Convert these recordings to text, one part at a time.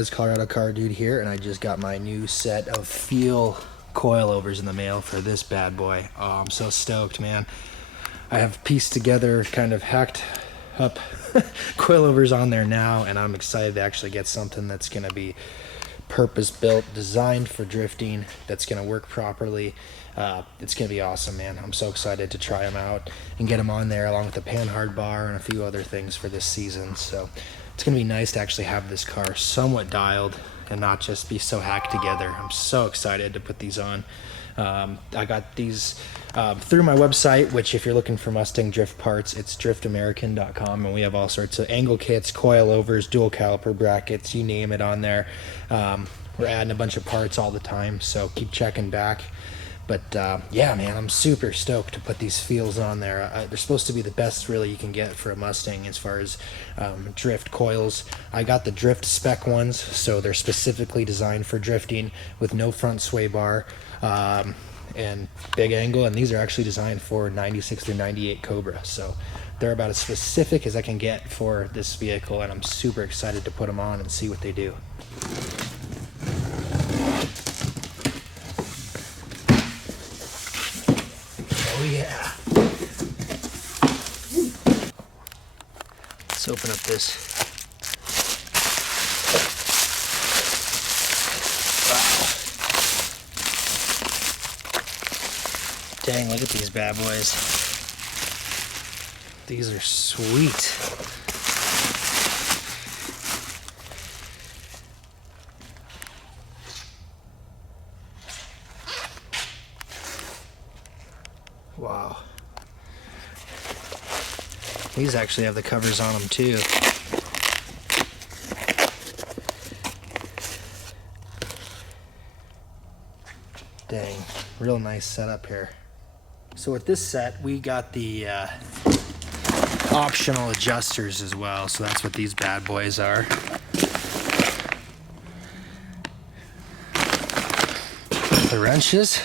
guys, COCarDude here, and I just got my new set of Feal coilovers in the mail for this bad boy. Oh, I'm so stoked, man. I have pieced together, kind of hacked up coilovers on there now, and I'm excited to actually get something that's going to be purpose-built, designed for drifting, that's going to work properly. It's going to be awesome, man. I'm so excited to try them out and get them on there along with the Panhard bar and a few other things for this season. So it's going to be nice to actually have this car somewhat dialed and not just be so hacked together. I'm so excited to put these on. I got these through my website, which if you're looking for Mustang drift parts, it's driftamerican.com, and we have all sorts of angle kits, coilovers, dual caliper brackets, you name it on there. We're adding a bunch of parts all the time, so keep checking back. But yeah, man, I'm super stoked to put these Feals on there. They're supposed to be the best really you can get for a Mustang as far as drift coils. I got the drift spec ones, so they're specifically designed for drifting with no front sway bar and big angle, and these are actually designed for 96 through 98 Cobra, so they're about as specific as I can get for this vehicle, and I'm super excited to put them on and see what they do. Oh yeah. Let's open up this. Wow. Dang, look at these bad boys. These are sweet. Wow. These actually have the covers on them too. Dang, real nice setup here. So with this set, we got the optional adjusters as well, so that's what these bad boys are. The wrenches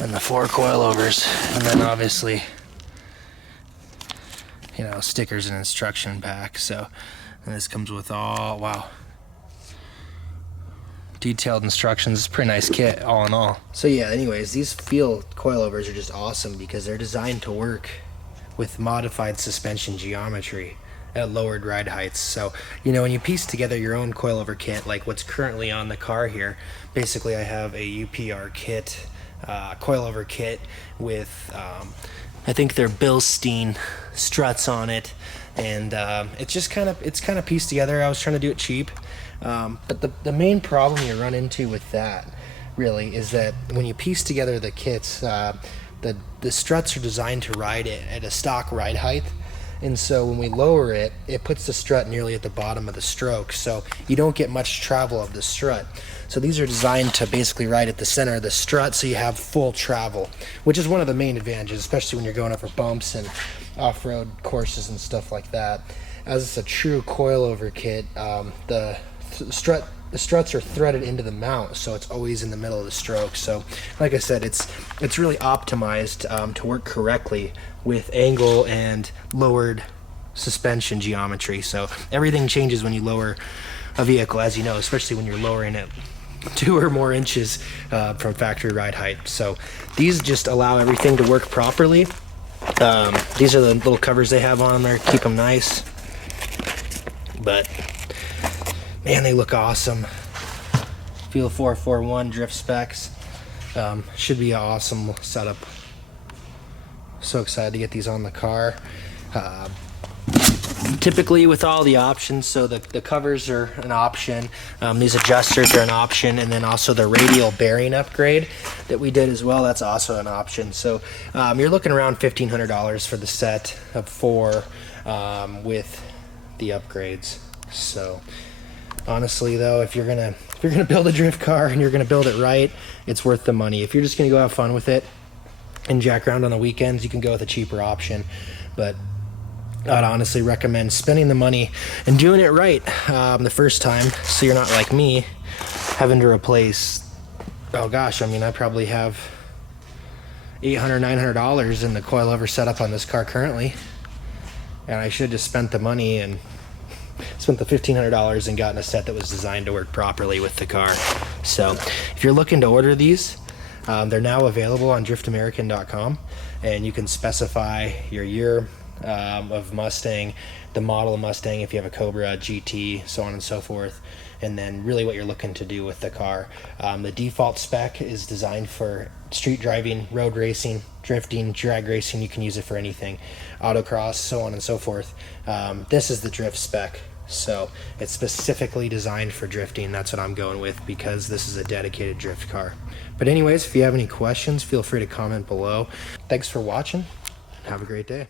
and the 4 coilovers, and then obviously, you know, stickers and instruction pack. So, and this comes with all, wow, detailed instructions. It's a pretty nice kit all in all. So yeah, anyways, these Feal coilovers are just awesome because they're designed to work with modified suspension geometry at lowered ride heights. So, you know, when you piece together your own coilover kit, like what's currently on the car here, basically I have a UPR kit, coilover kit with I think they're Bilstein struts on it, and it's kind of pieced together. I was trying to do it cheap, but the main problem you run into with that really is that when you piece together the kits, the struts are designed to ride it at a stock ride height, and so when we lower it, it puts the strut nearly at the bottom of the stroke, so you don't get much travel of the strut. So these are designed to basically ride at the center of the strut, so you have full travel, which is one of the main advantages, especially when you're going over bumps and off-road courses and stuff like that. As it's a true coilover kit, the struts are threaded into the mount, so it's always in the middle of the stroke. So like I said, it's really optimized to work correctly with angle and lowered suspension geometry. So everything changes when you lower a vehicle, as you know, especially when you're lowering it 2 or more inches from factory ride height. So these just allow everything to work properly. These are the little covers they have on there, keep them nice. But man, they look awesome. Feal 441 drift specs. Should be an awesome setup. So excited to get these on the car. Typically with all the options, so the covers are an option, these adjusters are an option, and then also the radial bearing upgrade that we did as well, that's also an option. So you're looking around $1,500 for the set of 4 with the upgrades. So honestly though, if you're gonna build a drift car and you're gonna build it right, it's worth the money. If you're just gonna go have fun with it and jack around on the weekends, you can go with a cheaper option, but I'd honestly recommend spending the money and doing it right the first time, so you're not like me having to replace, oh gosh, I mean, I probably have $800, $900 in the coilover setup on this car currently, and I should have just spent the money and spent the $1,500 and gotten a set that was designed to work properly with the car. So if you're looking to order these, they're now available on driftamerican.com, and you can specify your year of Mustang, the model of Mustang, if you have a Cobra, GT, so on and so forth, and then really what you're looking to do with the car. The default spec is designed for street driving, road racing, drifting, drag racing. You can use it for anything, autocross, so on and so forth. This is the drift spec, so it's specifically designed for drifting. That's what I'm going with, because this is a dedicated drift car. But anyways, if you have any questions, feel free to comment below. Thanks for watching, and have a great day.